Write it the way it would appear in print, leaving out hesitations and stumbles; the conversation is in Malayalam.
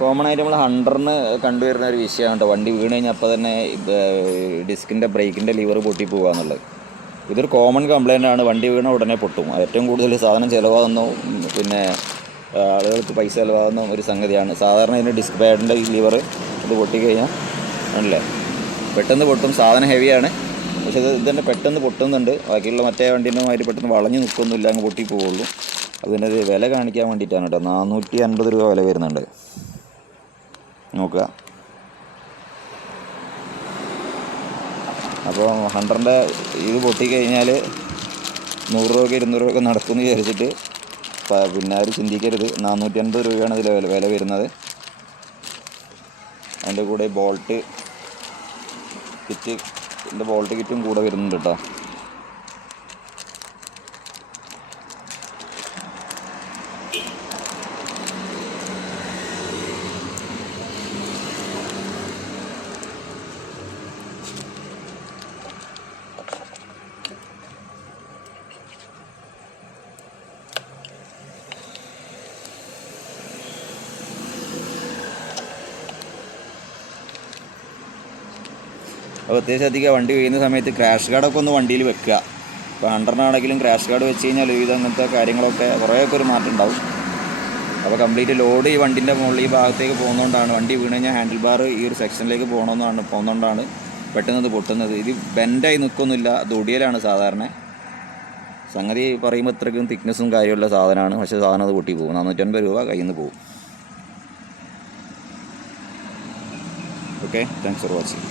കോമൺ ആയിട്ട് നമ്മൾ ഹണ്ടറിന് കണ്ടുവരുന്ന ഒരു വിഷയമാണ് കേട്ടോ. വണ്ടി വീണ് കഴിഞ്ഞാൽ അപ്പോൾ തന്നെ ഡിസ്കിൻ്റെ ബ്രേക്കിൻ്റെ ലിവർ പൊട്ടി പോകുക എന്നുള്ളത്. ഇതൊരു കോമൺ കംപ്ലയിൻ്റ് ആണ്. വണ്ടി വീണ ഉടനെ പൊട്ടും. ഏറ്റവും കൂടുതൽ സാധനം ചിലവാകുന്ന പിന്നെ ആളുകൾക്ക് പൈസ ചിലവാകുന്ന ഒരു സംഗതിയാണ്. സാധാരണ ഇതിൻ്റെ ഡിസ്ക് പാഡിൻ്റെ ലിവർ ഇത് പൊട്ടിക്കഴിഞ്ഞാൽ ആണല്ലേ പെട്ടെന്ന് പൊട്ടും. സാധനം ഹെവിയാണ്, പക്ഷേ ഇത് തന്നെ പെട്ടെന്ന് പൊട്ടുന്നുണ്ട്. ബാക്കിയുള്ള മറ്റേ വണ്ടീനുമായിട്ട് പെട്ടെന്ന് വളഞ്ഞ് നിൽക്കൊന്നുമില്ല, അങ്ങ് പൊട്ടി പോവുള്ളൂ. അതിൻ്റെ ഒരു വില കാണിക്കാൻ വേണ്ടിയിട്ടാണ് കേട്ടോ. 450 രൂപ വില വരുന്നുണ്ട്. നോക്കുക. അപ്പോൾ ഹണ്ടറിൻ്റെ ഇത് പൊട്ടിക്കഴിഞ്ഞാൽ 100 രൂപയ്ക്ക് 200 രൂപയൊക്കെ നടക്കുമെന്ന് വിചാരിച്ചിട്ട് പിന്നെ ആരും ചിന്തിക്കരുത്. 450 രൂപയാണ് ഇതിൽ വില വരുന്നത്. അതിൻ്റെ കൂടെ ബോൾട്ട് കിറ്റും കൂടെ വരുന്നുണ്ട് കേട്ടോ. അപ്പോൾ അത്യാവശ്യം അധികം വണ്ടി വീഴുന്ന സമയത്ത് ക്രാഷ് ഗാർഡൊക്കെ ഒന്ന് വണ്ടിയിൽ വെക്കുക. ഇപ്പോൾ ഹണ്ടറിനാണെങ്കിലും ക്രാഷ് ഗാർഡ് വെച്ച് കഴിഞ്ഞാൽ ഇത് അങ്ങനത്തെ കാര്യങ്ങളൊക്കെ കുറേയൊക്കെ ഒരു മാറ്റം ഉണ്ടാവും. അപ്പോൾ കംപ്ലീറ്റ് ലോഡ് ഈ വണ്ടിൻ്റെ മുകളിൽ ഈ ഭാഗത്തേക്ക് പോകുന്നതുകൊണ്ടാണ് വണ്ടി വീണ് കഴിഞ്ഞാൽ ഹാൻഡിൽ ബാർ ഈ ഒരു സെക്ഷനിലേക്ക് പോകുന്നതുകൊണ്ടാണ് പെട്ടെന്ന് ഇത് പൊട്ടുന്നത്. ഇത് ബെൻഡായി നിൽക്കൊന്നുമില്ല, ഇത് ഒടിയലാണ് സാധാരണ. സംഗതി പറയുമ്പോൾ ഇത്രയ്ക്കും തിക്നെസ്സും കാര്യമുള്ള സാധനമാണ്, പക്ഷേ സാധനം അത് പൊട്ടി പോകും. 450 രൂപ കയ്യിൽ നിന്ന് പോകും. Okay, thanks for watching.